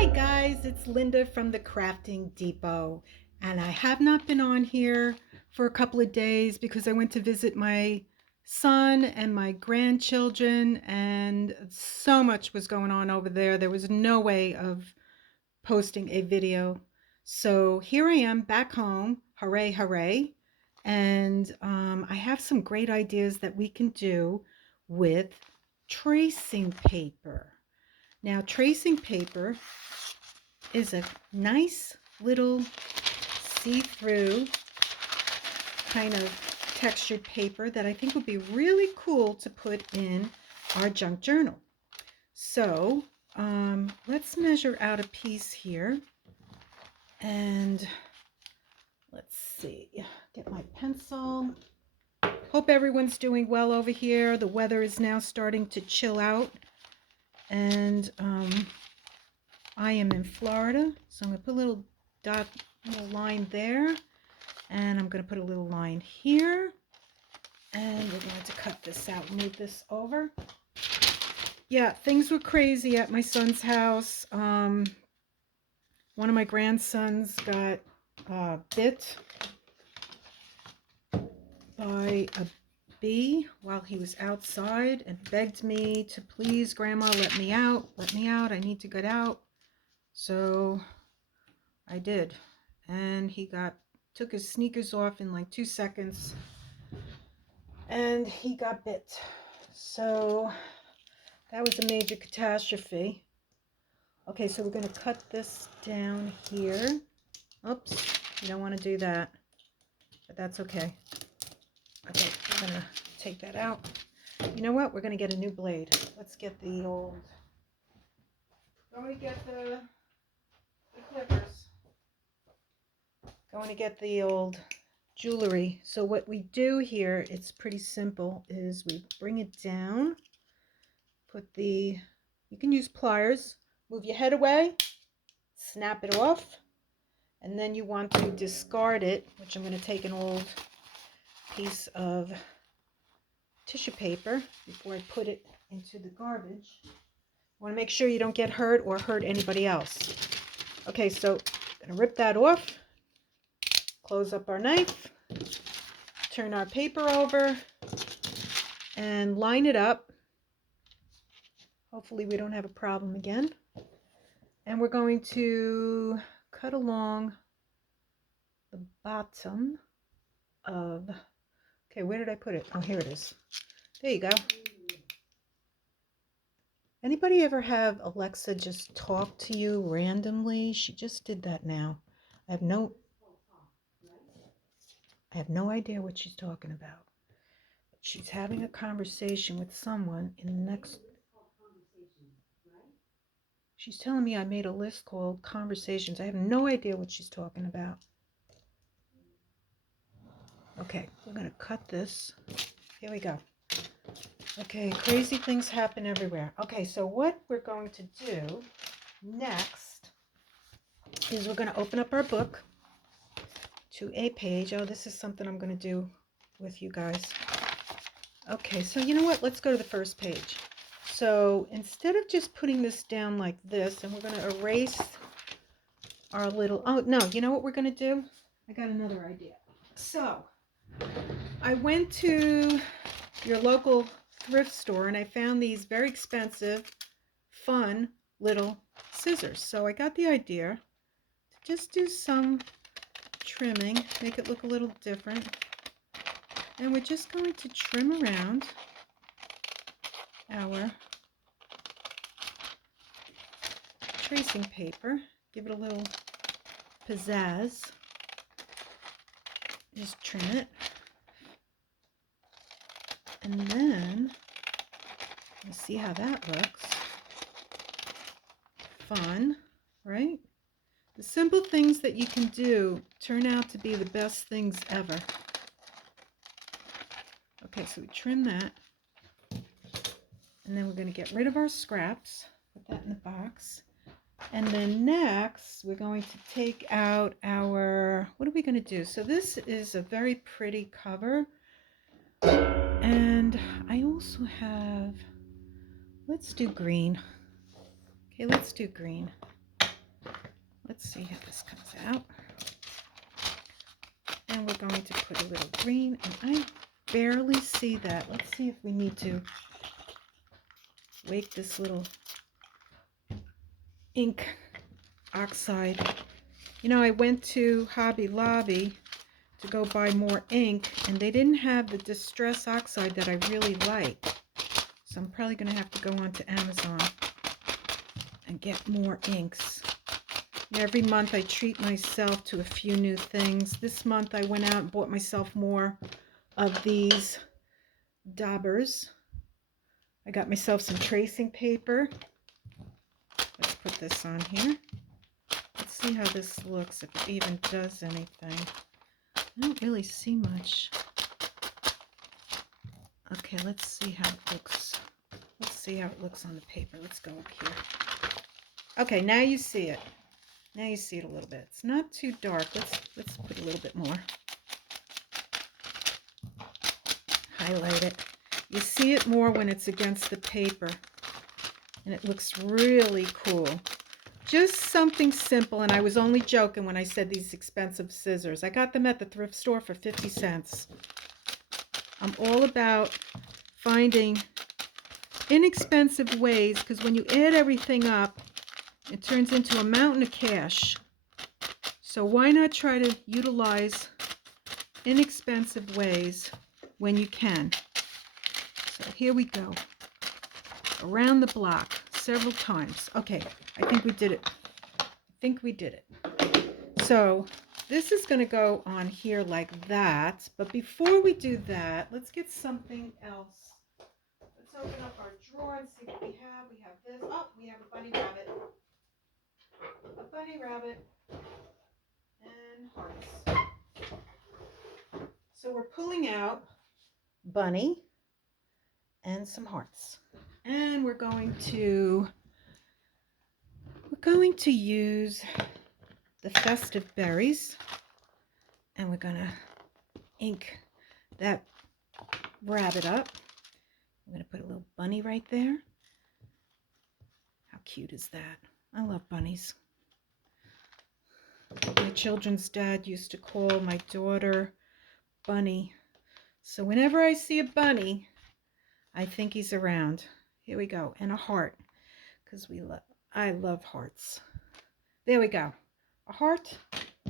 Hi guys, it's Linda from the Crafting Depot, and I have not been on here for a couple of days because I went to visit my son and my grandchildren, and so much was going on over there. There was no way of posting a video. So here I am back home. Hooray, hooray. And I have some great ideas that we can do with tracing paper. Now, tracing paper is a nice little see-through kind of textured paper that I think would be really cool to put in our junk journal. So let's measure out a piece here, and let's see, get my pencil. Hope everyone's doing well over here. The weather is now starting to chill out, and I am in Florida, so I'm going to put a little dot, little line there, and I'm going to put a little line here, and we're going to cut this out, move this over. Yeah, things were crazy at my son's house. One of my grandsons got bit by a bee while he was outside and begged me to please, Grandma, let me out, I need to get out. So I did, and he took his sneakers off in like 2 seconds, and he got bit. So that was a major catastrophe. Okay, so we're going to cut this down here. Oops, you don't want to do that, but that's okay. Okay, I'm going to take that out. You know what? We're going to get a new blade. Let's get the old... Going to get the clippers. Going to get the old jewelry. So what we do here, it's pretty simple, is we bring it down, you can use pliers, move your head away, snap it off, and then you want to discard it, which I'm going to take an old piece of tissue paper before I put it into the garbage. You want to make sure you don't get hurt or hurt anybody else. Okay, so I'm going to rip that off, close up our knife, turn our paper over, and line it up. Hopefully we don't have a problem again. And we're going to cut along the bottom of, okay, where did I put it? Oh, here it is. There you go. Anybody ever have Alexa just talk to you randomly? She just did that now. I have no idea what she's talking about. But she's having a conversation with someone in the next... She's telling me I made a list called Conversations. I have no idea what she's talking about. Okay, we're going to cut this. Here we go. Okay, crazy things happen everywhere. Okay, so what we're going to do next is we're going to open up our book to a page. Oh, this is something I'm going to do with you guys. Okay, so you know what? Let's go to the first page. So instead of just putting this down like this, and we're going to erase our little... Oh, no, you know what we're going to do? I got another idea. So I went to your local thrift store and I found these very expensive, fun little scissors. So I got the idea to just do some trimming, make it look a little different. And we're just going to trim around our tracing paper, give it a little pizzazz. Just trim it. And then, you see how that looks. Fun, right? The simple things that you can do turn out to be the best things ever. Okay, so we trim that. And then we're going to get rid of our scraps. Put that in the box. And then next, we're going to take out our... What are we going to do? So this is a very pretty cover. And I also have... Let's do green. Okay, let's do green. let's see how this comes out. And we're going to put a little green, and I barely see that. Let's see if we need to wake this little ink oxide. You know, I went to Hobby Lobby to go buy more ink, and they didn't have the Distress Oxide that I really like. So I'm probably going to have to go onto Amazon and get more inks. Every month I treat myself to a few new things. This month I went out and bought myself more of these daubers. I got myself some tracing paper. Let's put this on here. Let's see how this looks, if it even does anything. I don't really see much. Okay, let's see how it looks. Let's see how it looks on the paper. Let's go up here. Okay, now you see it. Now you see it a little bit. It's not too dark. Let's put a little bit more. Highlight it. You see it more when it's against the paper, and it looks really cool. Just something simple, and I was only joking when I said these expensive scissors. I got them at the thrift store for 50 cents. I'm all about finding inexpensive ways, because when you add everything up, it turns into a mountain of cash. So why not try to utilize inexpensive ways when you can? So here we go. Around the block several times. Okay, I think we did it. I think we did it. So this is going to go on here like that. But before we do that, let's get something else. Let's open up our drawer and see what we have. We have this. Oh, we have a bunny rabbit. A bunny rabbit and hearts. So we're pulling out bunny and some hearts. And we're going to use the festive berries, and we're going to ink that rabbit up. I'm going to put a little bunny right there. How cute is that? I love bunnies. My children's dad used to call my daughter Bunny. So whenever I see a bunny, I think he's around. Here we go. And a heart, because I love hearts. There we go. A heart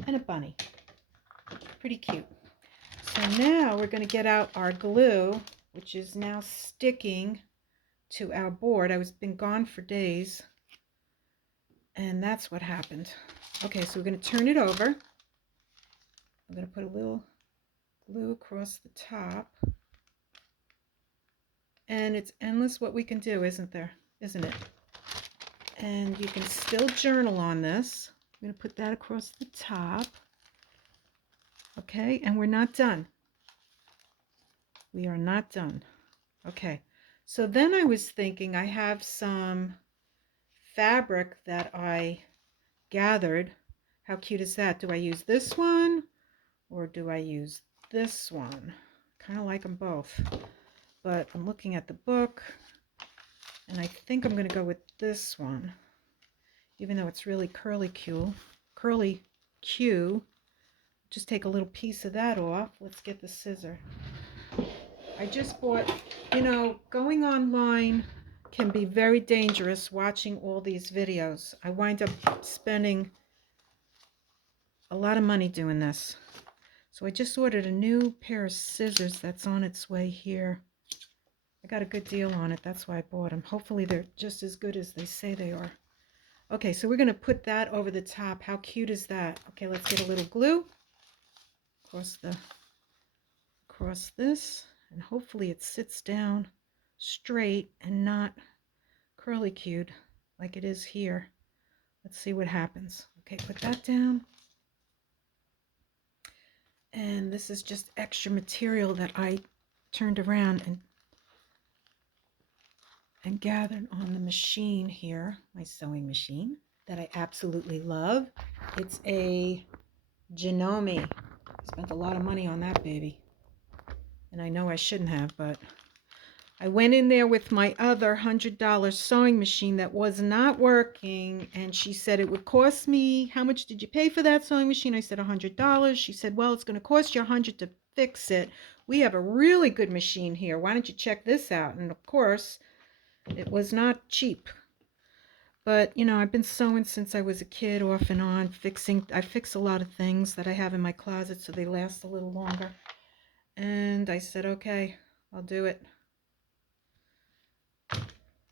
and a bunny. Pretty cute. So now we're going to get out our glue, which is now sticking to our board. Been gone for days, and that's what happened. Okay, so we're going to turn it over. I'm going to put a little glue across the top. And it's endless what we can do, isn't it? And you can still journal on this. I'm going to put that across the top. Okay, and we're not done. We are not done. Okay, so then I was thinking I have some fabric that I gathered. How cute is that? Do I use this one or do I use this one? Kind of like them both, but I'm looking at the book and I think I'm going to go with this one, even though it's really curly Q. Just take a little piece of that off. Let's get the scissor. I just bought, going online can be very dangerous watching all these videos. I wind up spending a lot of money doing this. So I just ordered a new pair of scissors that's on its way here. I got a good deal on it. That's why I bought them. Hopefully they're just as good as they say they are. Okay, so we're going to put that over the top. How cute is that? Okay, let's get a little glue across this, and hopefully it sits down straight and not curly cued like it is here. Let's see what happens. Okay, put that down. And this is just extra material that I turned around and gathered on the machine here, my sewing machine that I absolutely love. It's a Janome. Spent a lot of money on that baby, and I know I shouldn't have, but I went in there with my other $100 sewing machine that was not working, and she said it would cost me, how much did you pay for that sewing machine? I said $100. She said, well, it's going to cost you $100 to fix it. We have a really good machine here. Why don't you check this out? And of course, it was not cheap. But, you know, I've been sewing since I was a kid, off and on, I fix a lot of things that I have in my closet so they last a little longer. And I said, okay, I'll do it.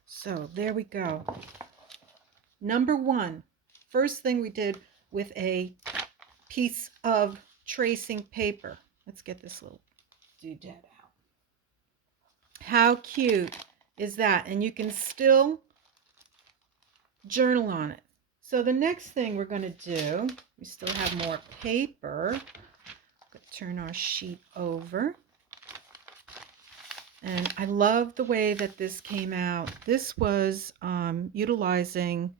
So there we go. Number one, first thing we did with a piece of tracing paper. Let's get this little doodad out. How cute is that? And you can still journal on it. So the next thing we're going to do, we still have more paper. Turn our sheet over. And I love the way that this came out. This was utilizing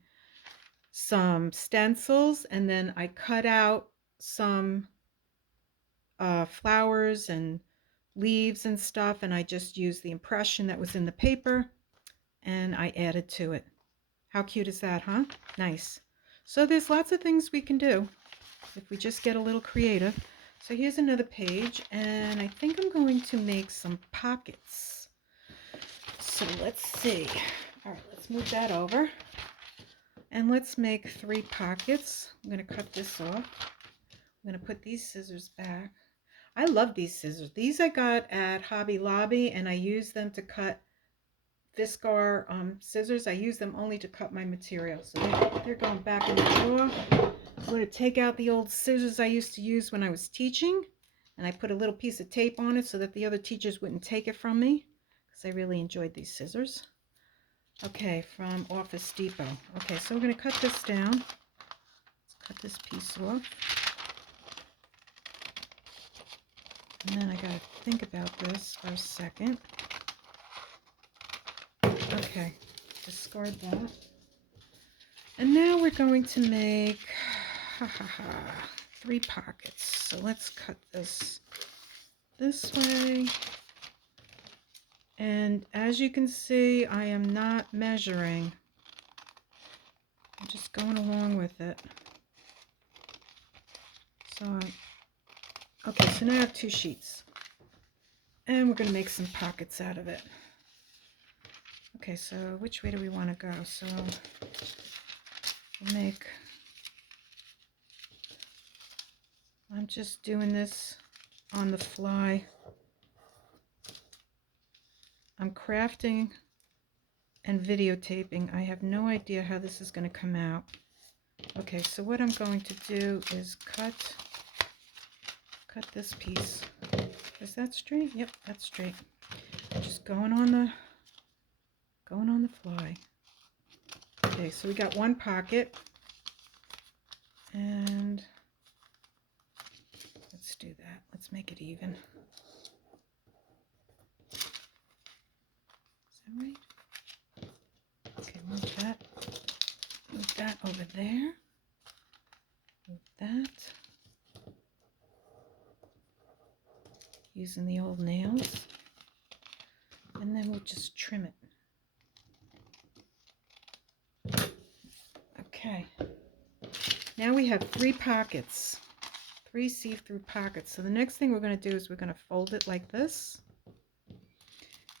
some stencils, and then I cut out some flowers and leaves and stuff, and I just used the impression that was in the paper and I added to it. How cute is that, huh? Nice. So there's lots of things we can do if we just get a little creative. So here's another page, and I think I'm going to make some pockets. So let's see. All right, let's move that over. And let's make 3 pockets. I'm going to cut this off. I'm going to put these scissors back. I love these scissors. These I got at Hobby Lobby, and I use them to cut Viscar scissors. I use them only to cut my material. So they're going back in the drawer. I'm going to take out the old scissors I used to use when I was teaching, and I put a little piece of tape on it so that the other teachers wouldn't take it from me, because I really enjoyed these scissors. Okay, from Office Depot. Okay, so we're going to cut this down. Let's cut this piece off. And then I got to think about this for a second. Okay, discard that. And now we're going to make 3 pockets. So let's cut this way. And as you can see, I am not measuring. I'm just going along with it. So, okay, so now I have 2 sheets. And we're going to make some pockets out of it. Okay, so which way do we want to go? So we'll make, I'm just doing this on the fly. I'm crafting and videotaping. I have no idea how this is going to come out. Okay, so what I'm going to do is cut this piece. Is that straight? Yep, that's straight. Just going on the fly. Okay, so we got 1 pocket, and let's do that. Let's make it even. Is that right? Okay, move that over there. Move that. Using the old nails. And then we'll just trim it. Okay. Now we have 3 pockets. 3 see-through pockets. So the next thing we're going to do is we're going to fold it like this.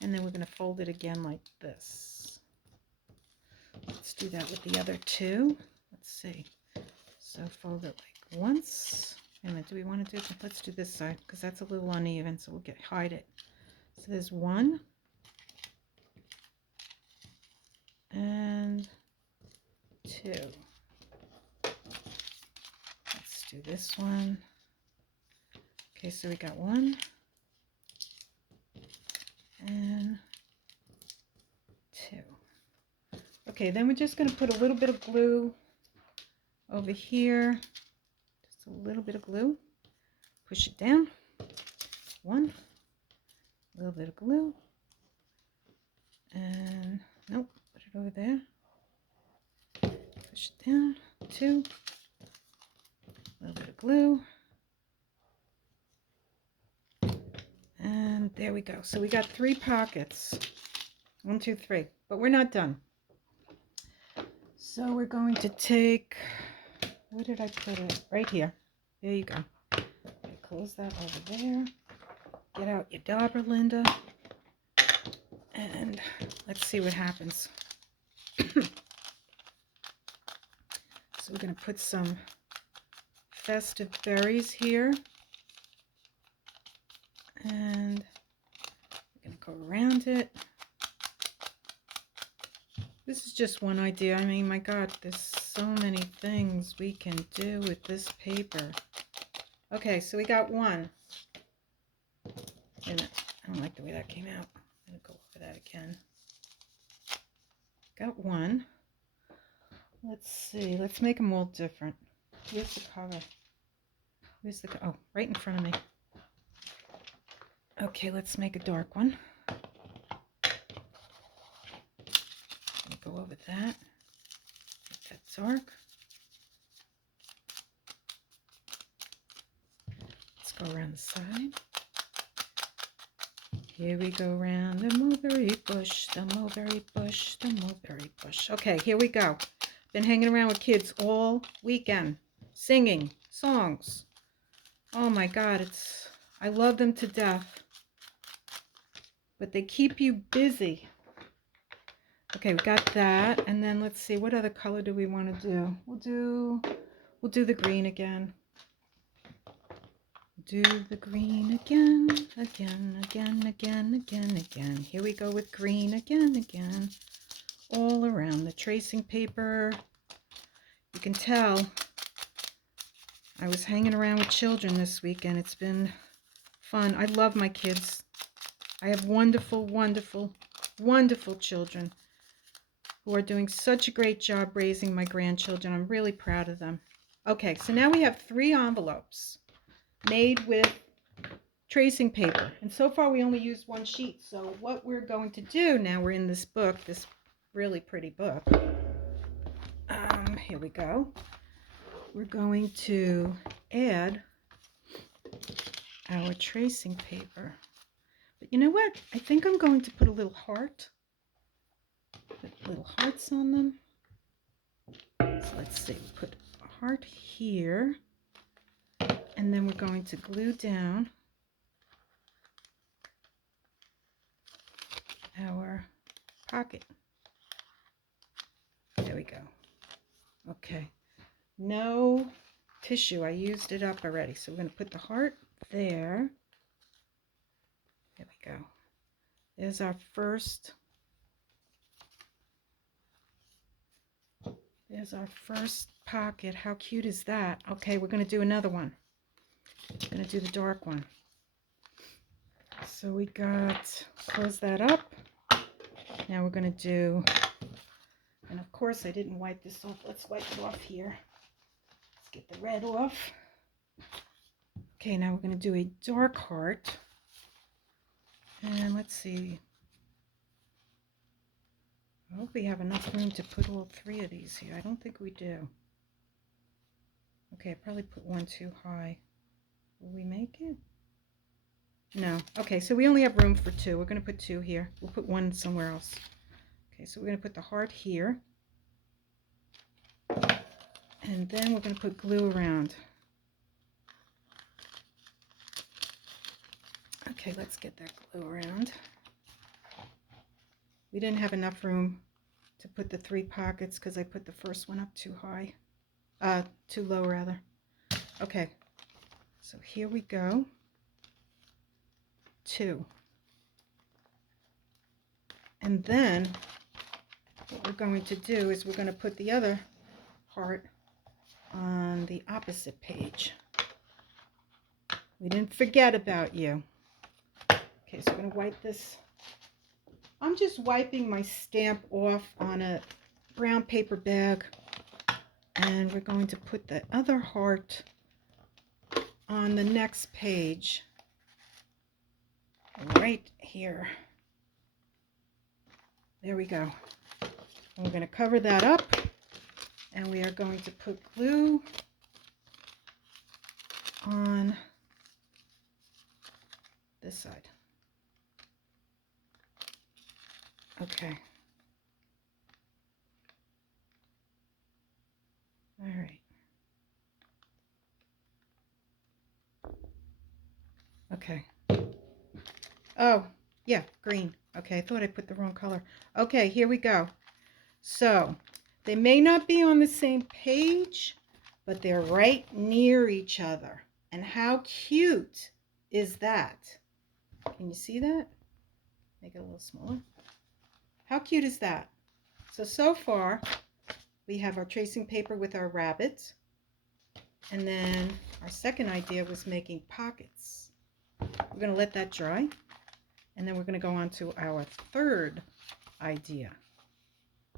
And then we're going to fold it again like this. Let's do that with the other 2. Let's see. So fold it like once. Wait a minute, do we want to do it? Let's do this side because that's a little uneven, so we'll hide it. So there's 1. And 2. Let's do this one. Okay, so we got 1 and 2. Okay, then we're just going to put a little bit of glue over here. Just a little bit of glue. Push it down. 1. A little bit of glue. And nope, put it over there. Push it down. 2. A little bit of glue. And there we go. So we got 3 pockets. 1, 2, 3. But we're not done. So we're going to take, where did I put it? Right here. There you go. Okay, close that over there. Get out your dauber, Linda. And let's see what happens. So we're going to put some festive berries here. And we're going to go around it. This is just one idea. I mean, my God, there's so many things we can do with this paper. Okay, so we got one. And I don't like the way that came out. I'm going to go over that again. Got one. Let's see. Let's make them all different. Here's the cover. Where's the, oh, right in front of me. Okay, let's make a dark one. Go over that. Make that dark. Let's go around the side. Here we go around the mulberry bush, the mulberry bush, the mulberry bush. Okay, here we go. Been hanging around with kids all weekend, singing songs. Oh my God, I love them to death. But they keep you busy. Okay, we got that. And then let's see, what other color do we want to do? We'll do the green again. Do the green again, again, again, again, again, again. Here we go with green again, again. All around the tracing paper. You can tell I was hanging around with children this weekend. It's been fun. I love my kids. I have wonderful, wonderful, wonderful children who are doing such a great job raising my grandchildren. I'm really proud of them. Okay, so now we have 3 envelopes made with tracing paper, and so far we only used 1 sheet. So what we're going to do now, we're in this book, this really pretty book. Here we go. We're going to add our tracing paper, but you know what, I think I'm going to put a little heart, put little hearts on them. So let's see, put a heart here, and then we're going to glue down our pocket. There we go. Okay, no tissue, I used it up already. So we're going to put the heart there. There we go. There's our first pocket. How cute is that? Okay, we're going to do another one. We're going to do the dark one. So we got, close that up. Now we're going to do, and of course I didn't wipe this off. Let's wipe it off here. Let's get the red off. Okay, now we're going to do a dark heart. And let's see. I hope we have enough room to put all 3 of these here. I don't think we do. Okay, I probably put one too high. Will we make it? No. Okay, so we only have room for 2. We're going to put 2 here. We'll put 1 somewhere else. Okay, so we're going to put the heart here. And then we're going to put glue around. Okay, let's get that glue around. We didn't have enough room to put the 3 pockets because I put the first one up too high. Too low rather. Okay, so here we go. 2. And then what we're going to do is we're going to put the other heart on the opposite page. We didn't forget about you. Okay, so I'm going to wipe this. I'm just wiping my stamp off on a brown paper bag. And we're going to put the other heart on the next page. Right here. There we go. And we're going to cover that up. And we are going to put glue on this side. Okay. All right. Okay. Oh, yeah, green. Okay, I thought I put the wrong color. Okay, here we go. So, they may not be on the same page, but they're right near each other. And how cute is that? Can you see that? Make it a little smaller. How cute is that? So far, we have our tracing paper with our rabbits. And then our second idea was making pockets. We're going to let that dry. And then we're going to go on to our third idea.